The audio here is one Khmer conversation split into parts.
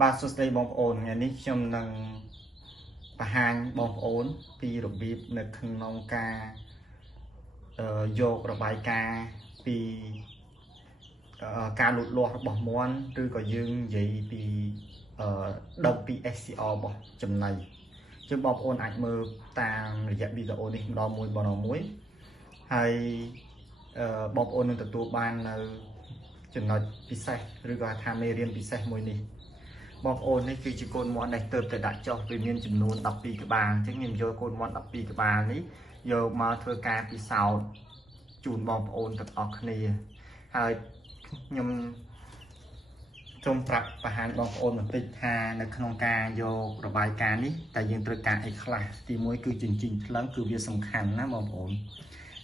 បាទសួស្តីបងប្អូនថ្ងៃនេះខ្ញុំនឹងបង្ហាញបងប្អូនពីរបៀបនៅក្នុងការយករបាយការណ៍ពីការលូតលាស់របស់មាន់ឬក៏យើងនិយាយពីដឹងពី SCR របស់ចំណីជាងបងប្អូនអាចមើលតាមរយៈវីដេអូនេះម្ដងមួយហើយបងប្អូននឹងទទួលបាននៅចំណុចពិសេសឬក៏ថាមេរៀនពិសេសមួយនេះបងប្អូននេះគឺជាកូនមាន់ដែលទើបតែដាក់ចុះវាមានចំនួន12ក្បាលអញ្ចឹងខ្ញុំយកកូនមាន់12ក្បាលនេះយកមកធ្វើការពិសោធន៍ជូនបងប្អូនទាំងអស់គ្នាហើយខ្ញុំសូមប្រាប់បង្ហាញបងប្អូនបន្តិចថានៅក្នុងការយករបាយការណ៍នេះតែយើងត្រូវការអីខ្លះទី1គឺជញ្ជីងថ្លឹងគឺវាសំខាន់ណាបងប្អូន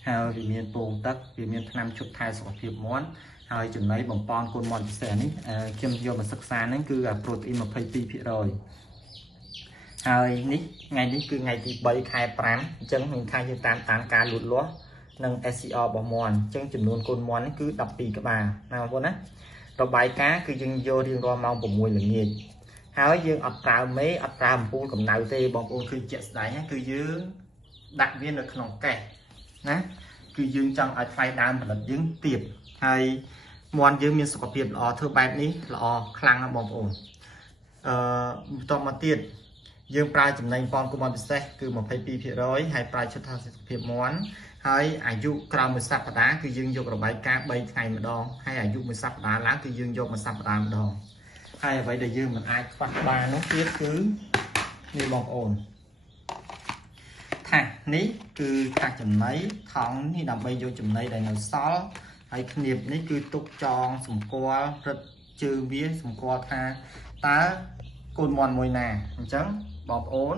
ហើយវាមានពងទឹកវាមានថ្នាំជក់ថែសុខភាពមាន់ហើយចំណីបំពន់កូនមាន់ពិសេសនេះខ្ញុំយកមកសិក្សាហ្នឹងគឺប្រូតអ៊ីន 22% ហើយនេះថ្ងៃនេះគឺថ្ងៃទី3ខែ5អញ្ចឹងមានថាយើងតាមការលូតលាស់និង SCR របស់មាន់អញ្ចឹងចំនួនកូនមាន់នេះគឺ12ក្បាលណាបងប្អូនណារបាយការណ៍គឺយើងយករៀងរាល់ម៉ោង6ល្ងាចហើយយើងអត់ប្រើមេអត់ប្រើអំពូលកម្ដៅទេបងប្អូនឃើញជាក់ស្ដែងគឺយើងដាក់វានៅក្នុងកេសណាគឺយើងចង់ឲ្យថ្លៃដើមផលិតយើងទាបហើយមាន់យើងមានសុខភាពល្អធ្វើបែបនេះល្អខ្លាំងណាស់បងប្អូនបន្តមកទៀតយើងប្រើចំណេញប៉ុនកុំពិសេសគឺ 22% ហើយប្រើឈុតថាសុខភាពមាន់ហើយអាយុក្រោមមួយសប្តាហ៍គឺយើងយករបាយការណ៍3ថ្ងៃម្ដងហើយអាយុមួយសប្តាហ៍ឡើងគឺយើងយកមួយសប្តាហ៍ម្ដងហើយអ្វីដែលយើងមិនអាចខ្វះបាននោះទៀតគឺនេះបងប្អូនថានេះគឺថាចំណីថងនេះដើម្បីយកចំណីដែលនៅសល់ហើយគ្នាបនេះគឺទុកចងសម្គាល់រឹតជើងវាសម្គាល់ថាតើកូនមាន់មួយណាអញ្ចឹងបងប្អូន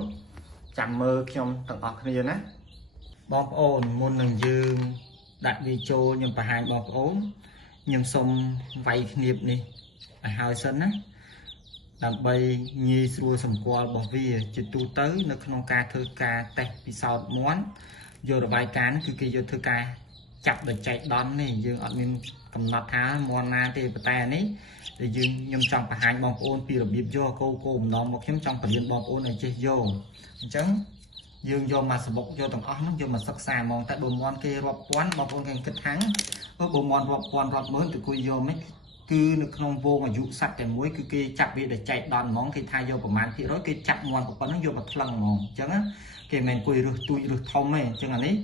ចាំមើលខ្ញុំទាំងអស់គ្នាណាបងប្អូនមុននឹងយើងដាក់វាចូលខ្ញុំបង្ហាញបងប្អូនខ្ញុំសូមវាយគ្នាបនេះឲ្យហើយសិនណាដើម្បីងាយស្រួលសម្គាល់របស់វាជាទូទៅនៅក្នុងការធ្វើការតេស្តពិសោធន៍មាន់យករបាយការណ៍គឺគេយកធ្វើការចាប់ដោយចែកដន់នេះយើងអត់មានកំណត់ថាមាន់ណាទេប៉ុន្តែអានេះដែលខ្ញុំចង់បង្ហាញបងប្អូនពីរបៀបយកគោបំណងមកខ្ញុំចង់បរៀនបងប្អូនឲ្យចេះយកអញ្ចឹងយើងយកមកសបុកយកទាំងអស់នោះយកមកសិក្សាហ្មងតែបើមាន់គេរាប់ពាន់បងប្អូនគេគិតថាបើមាន់រាប់ពាន់រាប់ម៉ឺនទៅគួយយកមិនគឺនៅក្នុងវងអាយុសត្វតែមួយគឺគេចាប់វាដែលចែកដន់ហ្មងគេថាយកប្រមាណភាគរយគេចាប់មាន់ប៉ុណ្ណឹងយកមកថ្លឹងហ្មងអញ្ចឹងគេមិនមែនគួយរឹសទូចរឹសធំទេអញ្ចឹងអានេះ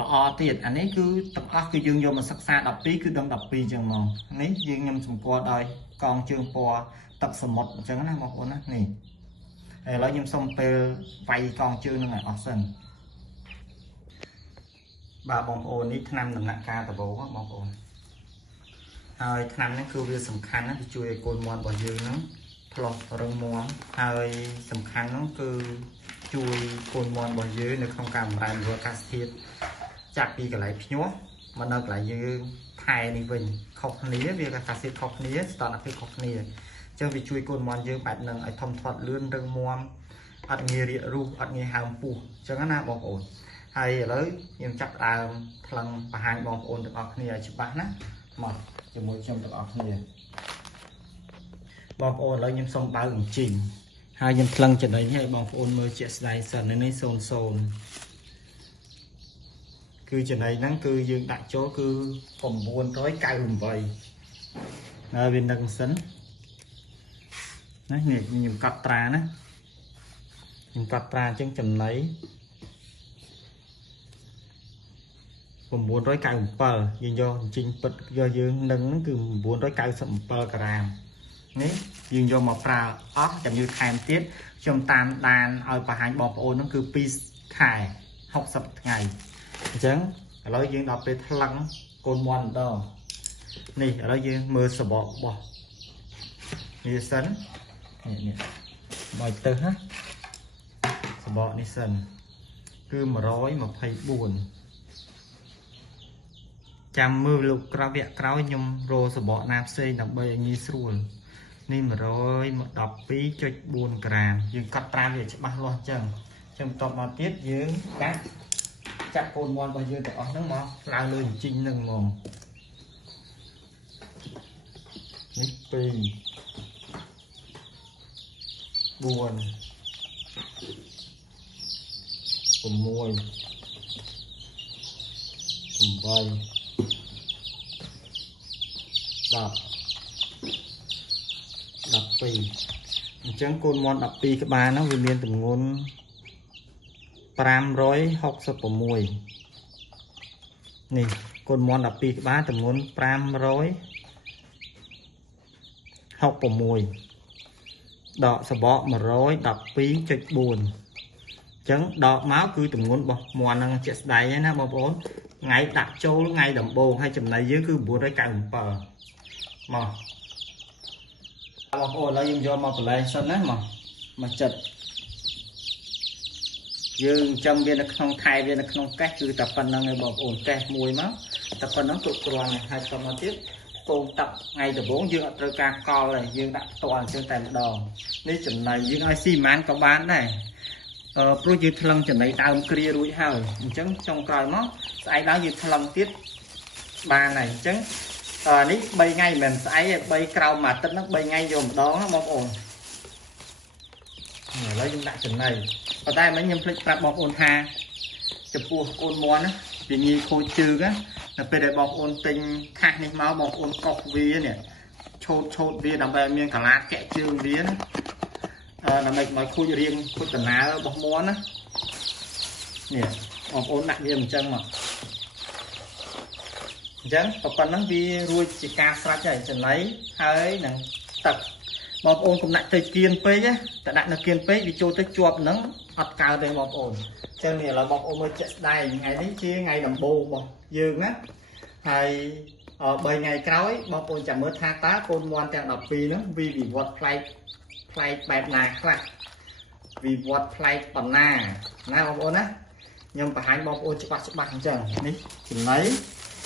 ល្អទៀតអានេះគឺទាំងអស់គឺយើងយកមកសិក្សា12គឺដឹង12អញ្ចឹងហ្មងនេះយើងខ្ញុំសម្គាល់ដោយកងជើងពណ៌ទឹកសមុទ្រអញ្ចឹងណាបងប្អូនណានេះឥឡូវខ្ញុំសុំពេលវាយកងជើងនឹងឲ្យអស់សិនបាទបងប្អូននេះថ្នាំដំណាក់កាលដបោបងប្អូនហើយថ្នាំនេះគឺវាសំខាន់ណាស់វាជួយឲ្យកូនមាន់របស់យើងហ្នឹងផ្លោះរឹងមាំហើយសំខាន់ហ្នឹងគឺជួយកូនមាន់របស់យើងនៅក្នុងការបម្រែបម្រួលអាកាសធាតុចាប់ពីកន្លែងភ្ញាស់មកនៅកន្លែងយើងថែនេះវិញខុសគ្នាវាអាកាសធាតុខុសគ្នាស្ថិរភាពខុសគ្នាអញ្ចឹងវាជួយកូនមាន់យើងបែបហ្នឹងឲ្យធំធាត់លឿនរឹងមាំអត់ងាយរាករូសអត់ងាយហើមពោះអញ្ចឹងណាបងប្អូនហើយឥឡូវខ្ញុំចាប់ដើមថ្លឹងបង្ហាញបងប្អូនទាំងអស់គ្នាឲ្យច្បាស់ណាមកជាមួយខ្ញុំទាំងអស់គ្នាបងប្អូនឥឡូវខ្ញុំសូមបើកអញ្ជិញហើយខ្ញុំថ្លឹងចំណេញឲ្យបងប្អូនមើលជាក់ស្ដែងសិននេះ00គឺចំណេញហ្នឹងគឺយើងដាក់ចូលគឺ998ហើយវានឹងសិនណានេះខ្ញុំកាត់ត្រាណាខ្ញុំកាត់ត្រាអញ្ចឹងចំណៃ997យើងយកអញ្ជិញពិតយកយើងនឹងគឺ997ក្រាមនេះយើងយកមកប្រើអស់ចាំយើងថែមទៀតខ្ញុំតាមដានឲ្យបង្ហាញបងប្អូនហ្នឹងគឺ2ខែ60ថ្ងៃអញ្ចឹងឥឡូវយើងដល់ពេលថ្លឹងកូនមាន់ម្ដងនេះឥឡូវយើងមើលសបករបស់នេះសិននេះមកទៅណាសបកនេះសិនគឺ124ចាំមើលលោកក្រោយវគ្គក្រោយខ្ញុំរកសបកណាផ្សេងដើម្បីឲ្យងាយស្រួលនេះ112.4ក្រាមយើងកាត់ត្រាវាច្បាស់លាស់អញ្ចឹងបន្តមកទៀតយើងដាក់ចាប់កូនមាន់របស់យើងទាំងអស់ហ្នឹងមកឡើងលើអញ្ជិញហ្នឹងហ្មងនេះ2 buồn của mùi cùng bay đập đập pì chẳng côn mòn đập pì các bạn nó vì miền tầm ngôn 566 นี่คนมอนดับปีกบ้านจำนวน566ดอกสะเบาะมา114.4 chẳng đọt máu cứ tụi muốn bỏ mòn năng chết đầyนะบอลไงตักโจไงดำโบให้จำนายเยอะคือบัวได้การเปิดมาบอลแล้วยังยอมมาเลยสักนะมาจัดយើងចាំវានៅក្នុងថែវានៅក្នុងកេះគឺតែប៉ុណ្្នឹងឯងបងប្អូនកេះមួយមកតែប៉ុណ្្នឹងគ្រប់គ្រាន់ហើយបន្តមកទៀតកូនតាប់ថ្ងៃដំបូងយើងអត់ត្រូវការកលទេយើងដាក់ផ្ទាល់អញ្ចឹងតែម្ដងនេះចំណៃយើងឲ្យស៊ីម៉ានក៏បានដែរព្រោះយើងថ្លឹងចំណៃដើមគ្រារួចហើយអញ្ចឹងចុងក្រោយមកស្អែកឡើងយើងថ្លឹងទៀតបានហើយអញ្ចឹងនេះ3ថ្ងៃមិនមែនស្អែកទេ3ក្រោមមួយអាទិត្យហ្នឹង3ថ្ងៃយកម្ដងណាបងប្អូនឥឡូវយើងដាក់ចំណៃប៉ុន្តែមិញខ្ញុំភ្លេចប្រាប់បងប្អូនថាចំពោះកូនមន់ណាវាងាយខូចជើងណានៅពេលដែលបងប្អូនទិញខាសនេះមកបងប្អូនកោសវានេះឆូតវាដើម្បីឲ្យមានកាឡាកែជើងវាណាដើម្បីឲ្យខូចរៀងខូចដំណើររបស់មន់ណានេះបងប្អូនដាក់វាអញ្ចឹងមកអញ្ចឹងប៉ុណ្ណឹងវារួចជាការស្រេចហើយចំណៃហើយនឹងទឹកបងប្អូនកុំដាក់ទៅគៀនពេកតែដាក់នៅគៀនពេកវាចូលទៅជាប់ហ្នឹងអត់កើតទេបងប្អូនអញ្ចឹងនេះឥឡូវបងប្អូនមើលជាក់ស្ដែងថ្ងៃនេះជាថ្ងៃដំបូងរបស់យើងណាហើយ3ថ្ងៃក្រោយបងប្អូនចាំមើលថាតើកូនមន់ទាំង12ហ្នឹងវាវិវត្តផ្លែកបែបណាខ្លះវិវត្តផ្លែកប៉ុណ្ណាបងប្អូនណាខ្ញុំបង្ហាញបងប្អូនច្បាស់អញ្ចឹងនេះចំណៃ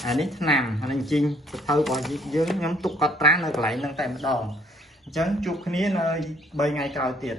អានេះថ្នាំអានេះជីងទៅរបស់យើងខ្ញុំទុកកត់ត្រានៅកន្លែងហ្នឹងតែម្ដងអញ្ចឹងជួបគ្នានៅ3ថ្ងៃក្រោយទៀត